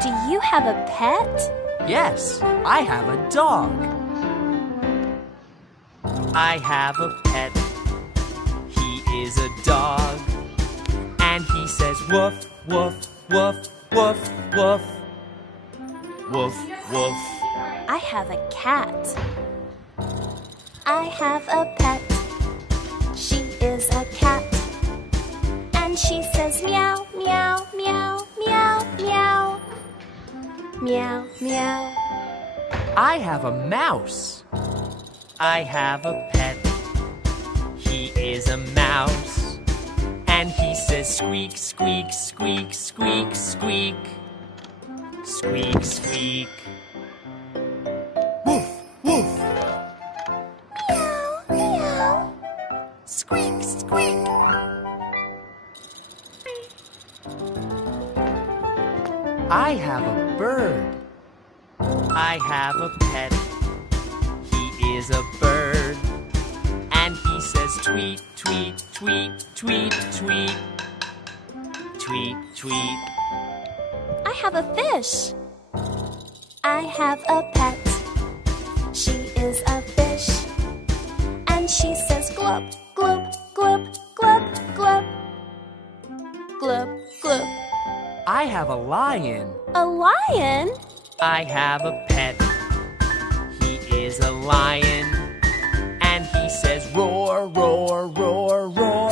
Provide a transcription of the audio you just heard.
Do you have a pet? Yes, I have a dog. I have a pet. He is a dog. And he says woof, woof, woof, woof, woof. Woof, woof. I have a cat. I have a pet. She is a cat. And she says meow, meow, meow, meow, meow. Meow, meow. I have a mouse. I have a pet. He is a mouse. And he says squeak, squeak, squeak, squeak, squeak. Squeak, squeak. Woof, woof. Meow, meow. Squeak, squeak. I have a bird. I have a pet. He is a bird. And he says tweet, tweet, tweet, tweet, tweet. Tweet, tweet. I have a fish. I have a pet. She is a fish. And she says glub, glub, glub, glub, glub. Glub, glub. I have a lion. A lion? I have a pet. He is a lion. And he says roar, roar, roar, roar.